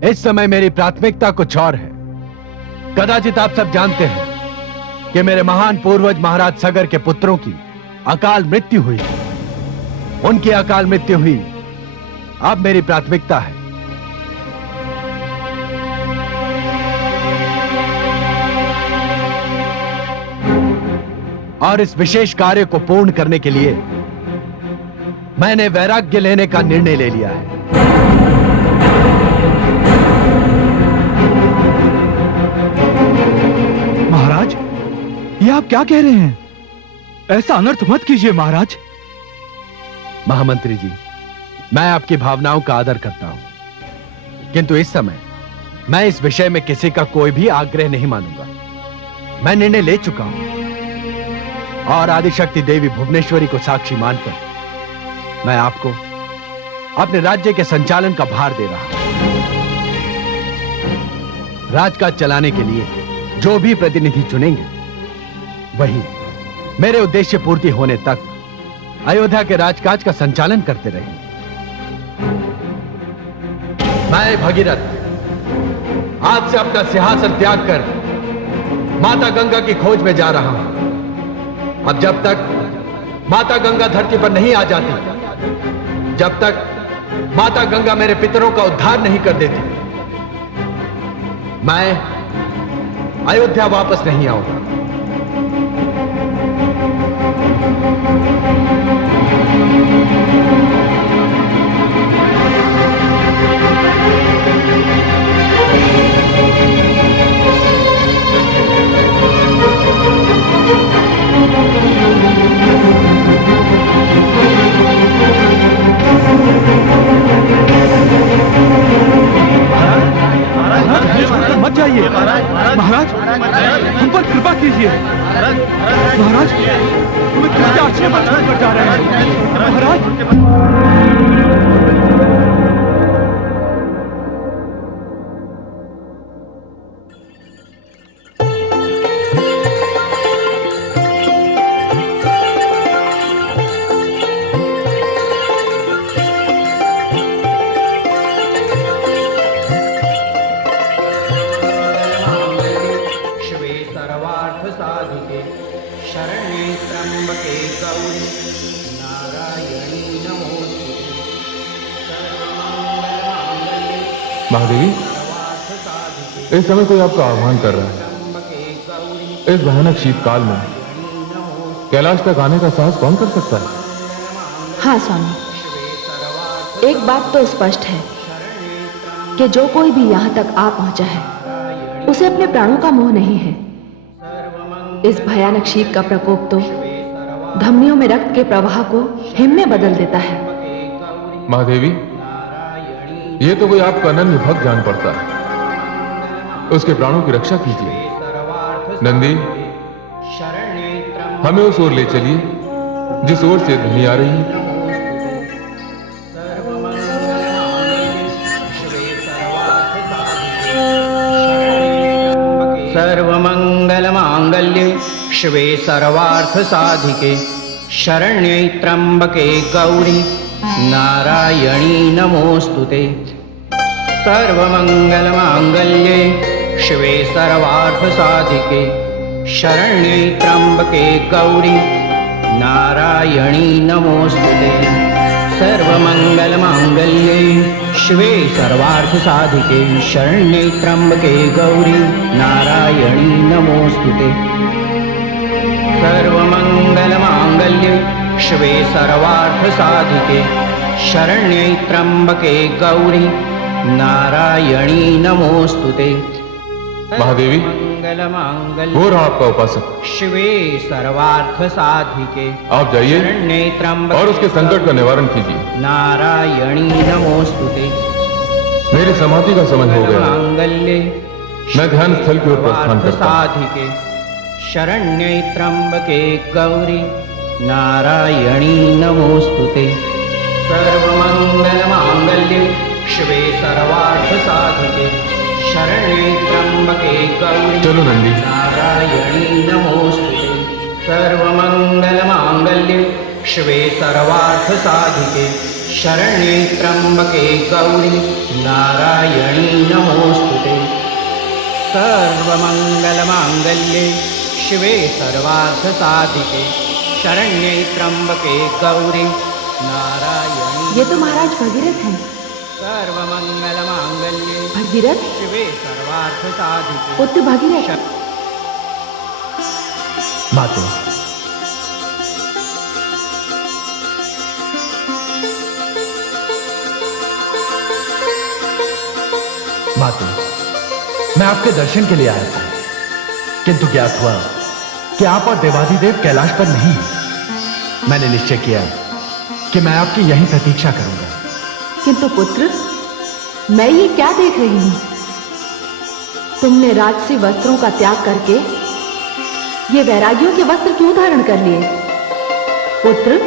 इस समय मेरी प्राथमिकता कुछ और है। कदाचित आप सब जानते हैं कि मेरे महान पूर्वज महाराज सगर के पुत्रों की अकाल मृत्यु हुई। उनकी अकाल मृत्यु हुई, अब मेरी प्राथमिकता है और इस विशेष कार्य को पूर्ण करने के लिए मैंने वैराग्य लेने का निर्णय ले लिया है। महाराज, ये आप क्या कह रहे हैं? ऐसा अनर्थ मत कीजिए महाराज। महामंत्री जी, मैं आपकी भावनाओं का आदर करता हूं, किंतु इस समय मैं इस विषय में किसी का कोई भी आग्रह नहीं मानूंगा। मैं निर्णय ले चुका हूं और आदिशक्ति देवी भुवनेश्वरी को साक्षी मानकर मैं आपको अपने राज्य के संचालन का भार दे रहा हूं। राजकाज चलाने के लिए जो भी प्रतिनिधि चुनेंगे, वही मेरे उद्देश्य पूर्ति होने तक अयोध्या के राजकाज का संचालन करते रहेंगे। मैं भगीरथ आज से अपना सिंहासन त्याग कर माता गंगा की खोज में जा रहा हूं। अब जब तक माता गंगा धरती पर नहीं आ जाती, जब तक माता गंगा मेरे पितरों का उद्धार नहीं कर देती, मैं अयोध्या वापस नहीं आऊंगा। मत जाइए महाराज, हम पर कृपा कीजिए महाराज। तुम्हें किसके आश्रय पर छोड़कर जा रहे हैं महाराज? महादेवी, इस समय कोई आपका आह्वान कर रहा है। इस भयानक शीतकाल में कैलाश तक आने का साहस कौन कर सकता है? हाँ स्वामी, एक बात तो स्पष्ट है कि जो कोई भी यहाँ तक आ पहुंचा है उसे अपने प्राणों का मोह नहीं है। इस भयानक शीत का प्रकोप तो धमनियों में रक्त के प्रवाह को हिम में बदल देता है। महादेवी, ये तो कोई आपका अनन्य भक्त जान पड़ता है। उसके प्राणों की रक्षा कीजिए। नंदी, हमें उस ओर ले चलिए जिस ओर से ध्वनि आ रही है। सर्वमंगल मांगल्ये शिवे सर्वार्थ साधिके शरण्ये त्र्यंबके गौरी नारायणी नमोस्तुते। सर्वमंगल मांगल्ये शिवे सर्वार्थ साधिके शरण्ये त्र्यंबके गौरी नारायणी नमोस्तुते। सर्वमंगल मांगल्ये शिवे सर्वार्थ साधिके शरण्ये त्र्यंबके गौरी नारायणी नमोस्तुते। सर्वमंगल मांगल्ये शिवे सर्वार्थ साधिके शरण्ये त्र्यंबके गौरी नारायणी नमोस्तुते। महादेवी, वो रहा आपका उपासक। शिवे सर्वार्थ साधिके आप जाइए शरण्ये त्र्यंबके और उसके संकट का निवारण कीजिए। नारायणी नमोस्तुते। मेरी समाधि का समय हो गया। मांगल्ये मैं ध्यान स्थल की ओर प्रस्थान करता हूं। साधिके शरण्ये त्र्यंबके गौरी नारायणी नमोस्तुते। सर्वमंगल मांगल्ये शिवे सर्वार्थ साधिके शरण्ये त्र्यंबके गौरी चलो नंदी, नारायणी नमोस्तुते। सर्वमंगल मांगल्ये शिवे सर्वार्थ साधिके शरण्ये त्र्यंबके गौरी नारायणी सर्वमङ्गलमाङ्गल्ये शिवे सर्वार्थसाधिके शरण्ये त्र्यंबके गौरी नारायणी ये तो महाराज भगीरथ हैं। सर्वमंगलमांगल्ये भगीरथ, शिवे सर्वार्थसाधिके पुत्र भगीरथ। माते, माते, मैं आपके दर्शन के लिए आया था, किंतु ज्ञात हुआ कि आप और देवाधिदेव कैलाश पर नहीं हैं। मैंने निश्चय किया कि मैं आपकी यहीं प्रतीक्षा करूंगा। किंतु पुत्र, मैं ये क्या देख रही हूं? तुमने राजसी वस्त्रों का त्याग करके ये वैरागियों के वस्त्र क्यों धारण कर लिए? पुत्र,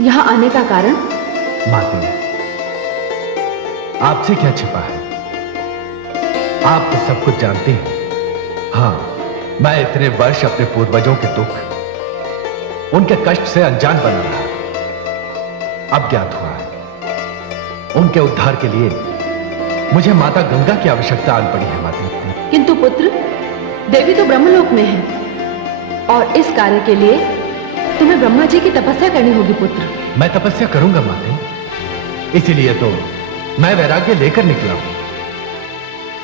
यहां आने का कारण? माते, आपसे क्या छिपा है? आप तो सब कुछ जानते हैं। हां, मैं इतने वर्ष अपने पूर्वजों के दुख, उनके कष्ट से अनजान बना रहा। अब ज्ञात हुआ है, उनके उद्धार के लिए मुझे माता गंगा की आवश्यकता आन पड़ी है। माते, किंतु पुत्र, देवी तो ब्रह्मलोक में है और इस कार्य के लिए तुम्हें ब्रह्मा जी की तपस्या करनी होगी। पुत्र, मैं तपस्या करूंगा माते, इसीलिए तो मैं वैराग्य लेकर निकला हूं।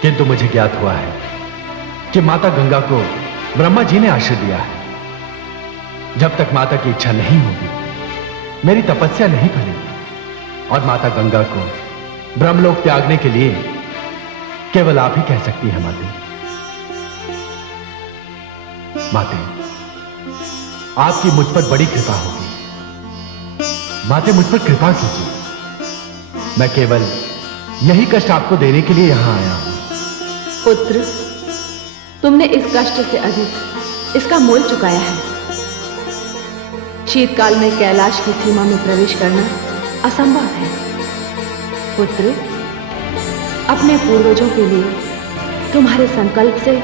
किंतु मुझे ज्ञात हुआ है कि माता गंगा को ब्रह्मा जी ने आश्रय दिया है। जब तक माता की इच्छा नहीं होगी, मेरी तपस्या नहीं फलेगी और माता गंगा को ब्रह्मलोक त्यागने के लिए केवल आप ही कह सकती हैं। माते, माते, आपकी मुझ पर बड़ी कृपा होगी। माते, मुझ पर कृपा कीजिए। मैं केवल यही कष्ट आपको देने के लिए यहां आया हूं। पुत्र, तुमने इस कष्ट से अधिक इसका मोल चुकाया है। शीतकाल में कैलाश की सीमा में प्रवेश करना असंभव है। पुत्र, अपने पूर्वजों के लिए तुम्हारे संकल्प से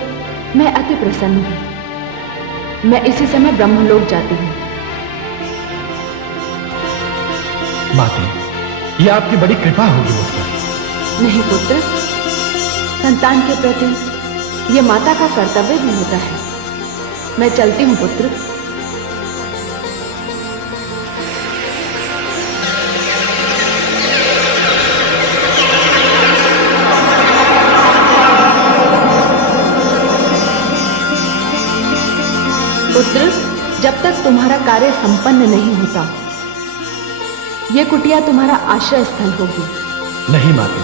मैं अति प्रसन्न हूं। मैं इसी समय ब्रह्मलोक जाती हूं। माते, यह आपकी बड़ी कृपा होगी मुझ पर। नहीं पुत्र, संतान के प्रति यह माता का कर्तव्य भी होता है। मैं चलती हूं पुत्र। पुत्र, जब तक तुम्हारा कार्य संपन्न नहीं होता, यह कुटिया तुम्हारा आश्रय स्थल होगी। नहीं माते,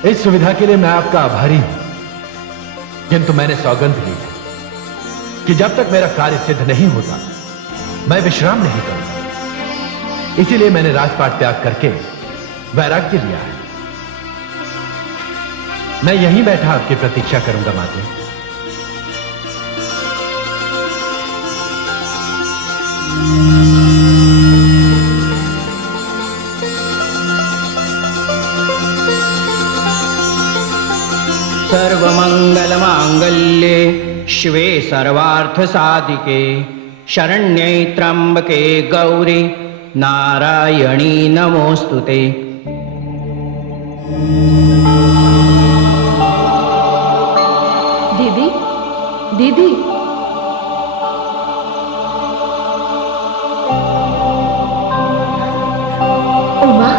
इस सुविधा के लिए मैं आपका आभारी हूं, किंतु मैंने सौगंध ली है कि जब तक मेरा कार्य सिद्ध नहीं होता, मैं विश्राम नहीं करूंगा। इसीलिए मैंने राजपाट त्याग करके वैराग्य लिया है। मैं यहीं बैठा आपकी प्रतीक्षा करूंगा। माते, सर्वमंगलमांगल्ये शिवे सर्वार्थसाधिके शरण्ये त्र्यंबके गौरी नारायणी नमोस्तुते। दीदी, दीदी, उमा,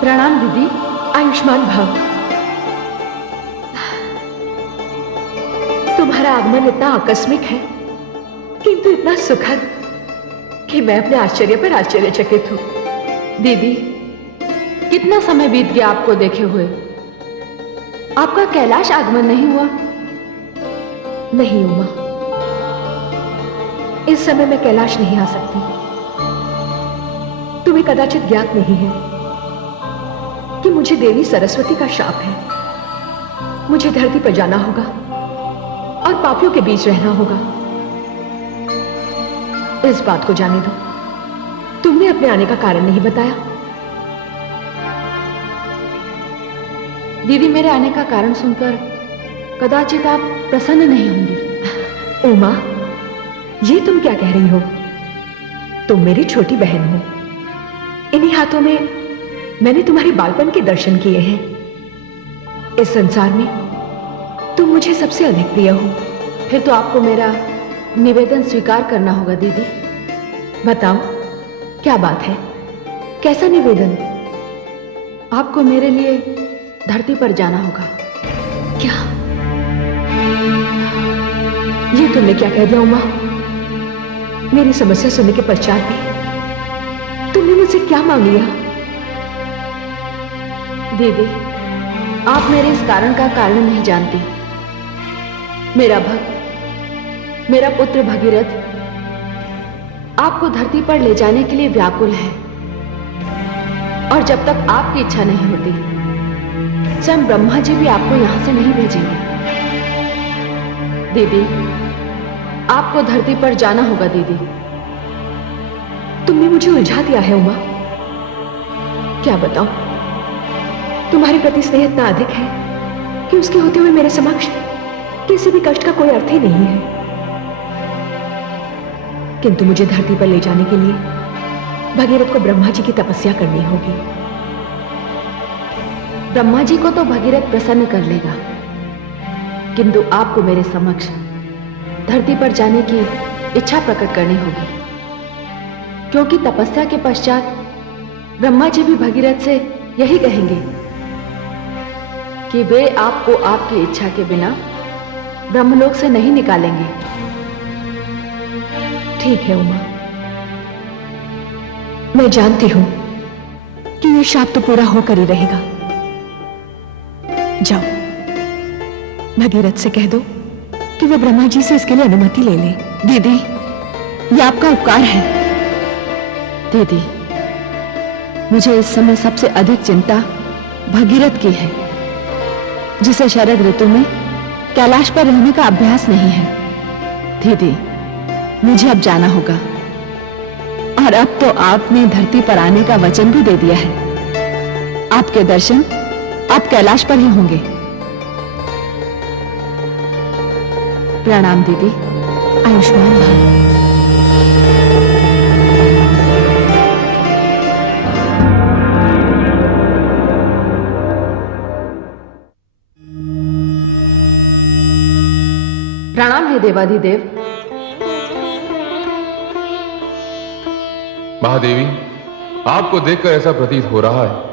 प्रणाम दीदी। आयुष्मान भव। तुम्हारा आगमन इतना आकस्मिक है, किंतु इतना सुखद कि मैं अपने आश्चर्य पर आश्चर्यचकित हूं। दीदी, कितना समय बीत गया आपको देखे हुए। आपका कैलाश आगमन नहीं हुआ? नहीं उमा, इस समय मैं कैलाश नहीं आ सकती। तुम्हें कदाचित ज्ञात नहीं है कि मुझे देवी सरस्वती का शाप है। मुझे धरती पर जाना होगा और पापियों के बीच रहना होगा। इस बात को जाने दो, तुमने अपने आने का कारण नहीं बताया। दीदी, मेरे आने का कारण सुनकर कदाचित आप प्रसन्न नहीं होंगी। उमा, ये तुम क्या कह रही हो? तुम मेरी छोटी बहन हो। इन्हीं हाथों में मैंने तुम्हारे बालपन के दर्शन किए हैं। इस संसार में तुम मुझे सबसे अधिक प्रिय हो। फिर तो आपको मेरा निवेदन स्वीकार करना होगा दीदी। बताओ क्या बात है? कैसा निवेदन? आपको मेरे लिए धरती पर जाना होगा। क्या? ये तुमने क्या कह दिया उमा? मेरी समस्या सुनने के पश्चात भी तुमने मुझसे क्या मांग लिया? दीदी, आप मेरे इस कारण का कारण नहीं जानती। मेरा भक्त, मेरा पुत्र भगीरथ आपको धरती पर ले जाने के लिए व्याकुल है, और जब तक आपकी इच्छा नहीं होती स्वयं ब्रह्मा जी भी आपको यहां से नहीं भेजेंगे। दीदी, आपको धरती पर जाना होगा। दीदी, तुमने मुझे उलझा दिया है उमा। क्या बताऊं, तुम्हारे प्रति स्नेह इतना अधिक है कि उसके होते हुए मेरे समक्ष किसी भी कष्ट का कोई अर्थ ही नहीं है। किंतु मुझे धरती पर ले जाने के लिए भगीरथ को ब्रह्मा जी की तपस्या करनी होगी। ब्रह्मा जी को तो भगीरथ प्रसन्न कर लेगा, किंतु आपको मेरे समक्ष धरती पर जाने की इच्छा प्रकट करनी होगी, क्योंकि तपस्या के पश्चात ब्रह्मा जी भी भगीरथ से यही कहेंगे कि वे आपको आपकी इच्छा के बिना ब्रह्मलोक से नहीं निकालेंगे। ठीक है उमा, मैं जानती हूं कि यह शाप तो पूरा होकर ही रहेगा। जाओ, भगीरथ से कह दो कि वह ब्रह्मा जी से इसके लिए अनुमति ले ले। दीदी, यह आपका उपकार है। दीदी, मुझे इस समय सबसे अधिक चिंता भगीरथ की है, जिसे शरद ऋतु में कैलाश पर रहने का अभ्यास नहीं है। दीदी, मुझे अब जाना होगा, और अब तो आपने धरती पर आने का वचन भी दे दिया है। आपके दर्शन आप कैलाश पर ही होंगे। प्रणाम दीदी, आयुष्मान भव। प्रणाम है देवाधिदेव। महादेवी, आपको देखकर ऐसा प्रतीत हो रहा है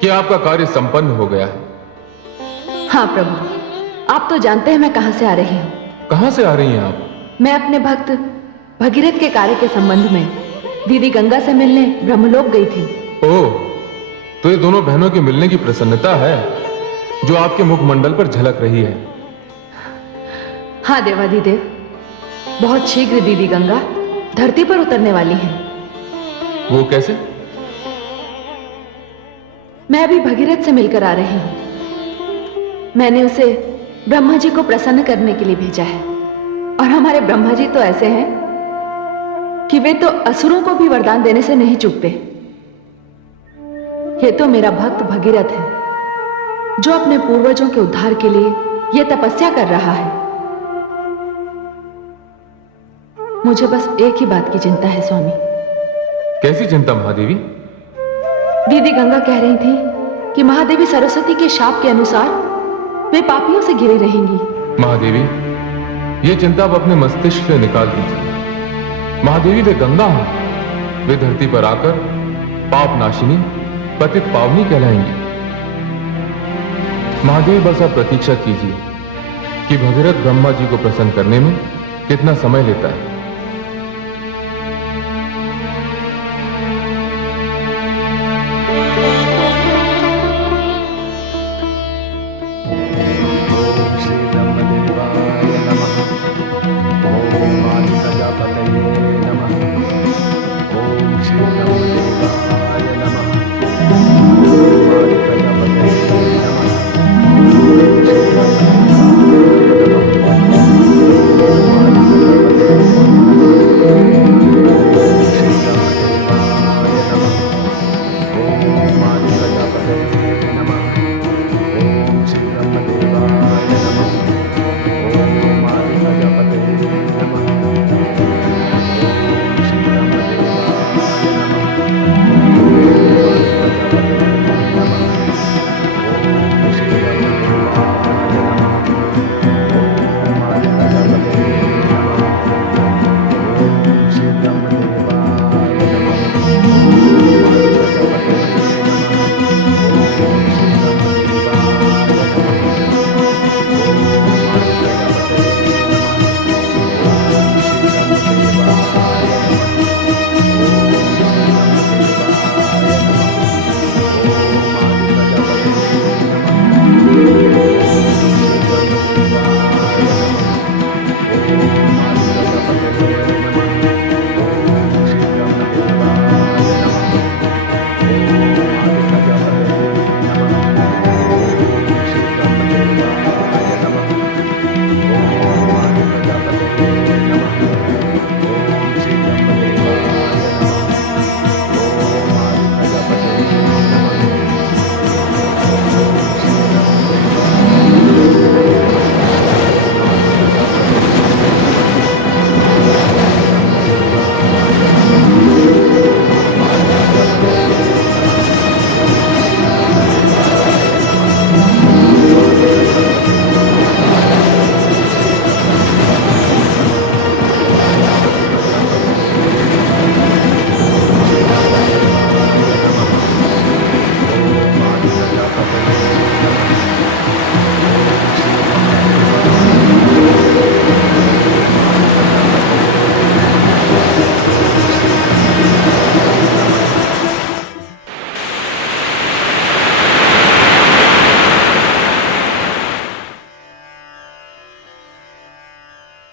कि आपका कार्य संपन्न हो गया है। हाँ प्रभु, आप तो जानते हैं मैं कहां से आ रही हूं। कहां से आ रही हैं आप? मैं अपने भक्त भगीरथ के कार्य के संबंध में दीदी गंगा से मिलने ब्रह्मलोक गई थी। ओह, तो ये दोनों बहनों के मिलने की प्रसन्नता है जो आपके मुखमंडल पर झलक रही है। हाँ देवाधिदेव, बहुत शीघ्र दीदी गंगा धरती पर उतरने वाली हैं। वो कैसे? मैं अभी भगीरथ से मिलकर आ रही हूं। मैंने उसे ब्रह्मा जी को प्रसन्न करने के लिए भेजा है, और हमारे ब्रह्मा जी तो ऐसे हैं कि वे तो असुरों को भी वरदान देने से नहीं चूकते। ये तो मेरा भक्त भगीरथ है, जो अपने पूर्वजों के उद्धार के लिए यह तपस्या कर रहा है। मुझे बस एक ही बात की चिंता है स्वामी। कैसी चिंता महादेवी? दीदी गंगा कह रही थी कि महादेवी सरस्वती के शाप के अनुसार वे पापियों से घिरी रहेंगी। महादेवी, ये चिंता आप अपने मस्तिष्क से निकाल दीजिए। महादेवी वे गंगा हैं, वे धरती पर आकर पाप नाशिनी, पतित पावनी कहलाएंगी। महादेवी, बस आप प्रतीक्षा कीजिए कि भगीरथ ब्रह्मा जी को प्रसन्न करने में कितना समय लेता है।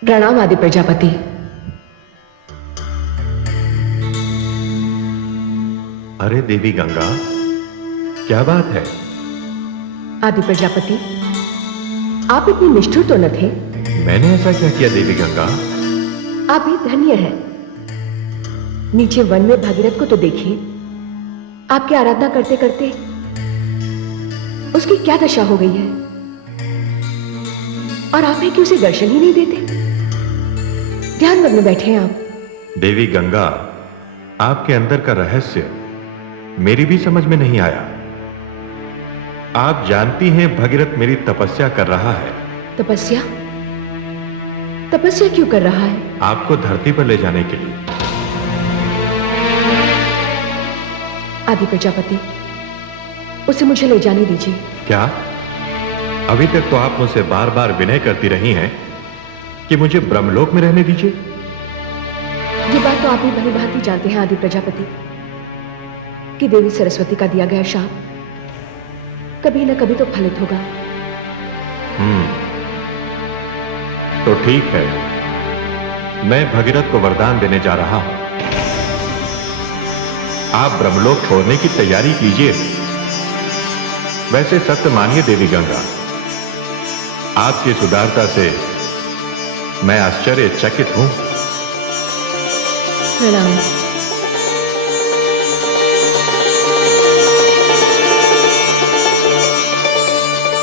प्रणाम आदि प्रजापति। अरे देवी गंगा, क्या बात है? आदि प्रजापति, आप इतने निष्ठुर तो न थे। मैंने ऐसा क्या किया देवी गंगा? आप ही धन्य हैं। नीचे वन में भागीरथ को तो देखिए, आपकी आराधना करते करते उसकी क्या दशा हो गई है, और आप हैं कि उसे दर्शन ही नहीं देते। ध्यान मग्न बैठे हैं आप। देवी गंगा, आपके अंदर का रहस्य मेरी भी समझ में नहीं आया। आप जानती हैं भगीरथ मेरी तपस्या कर रहा है। तपस्या? तपस्या क्यों कर रहा है? आपको धरती पर ले जाने के लिए। आदि प्रजापति, उसे मुझे ले जाने दीजिए। क्या? अभी तक तो आप मुझसे बार बार विनय करती रही हैं कि मुझे ब्रह्मलोक में रहने दीजिए। ये बात तो आप ही भली भांति जानते हैं आदि प्रजापति, कि देवी सरस्वती का दिया गया शाप कभी न कभी तो फलित होगा। तो ठीक है, मैं भगीरथ को वरदान देने जा रहा हूं। आप ब्रह्मलोक छोड़ने की तैयारी कीजिए। वैसे सत्य मानिए देवी गंगा, आपकी सुदारता से मैं आश्चर्यचकित हूं। प्रणाम।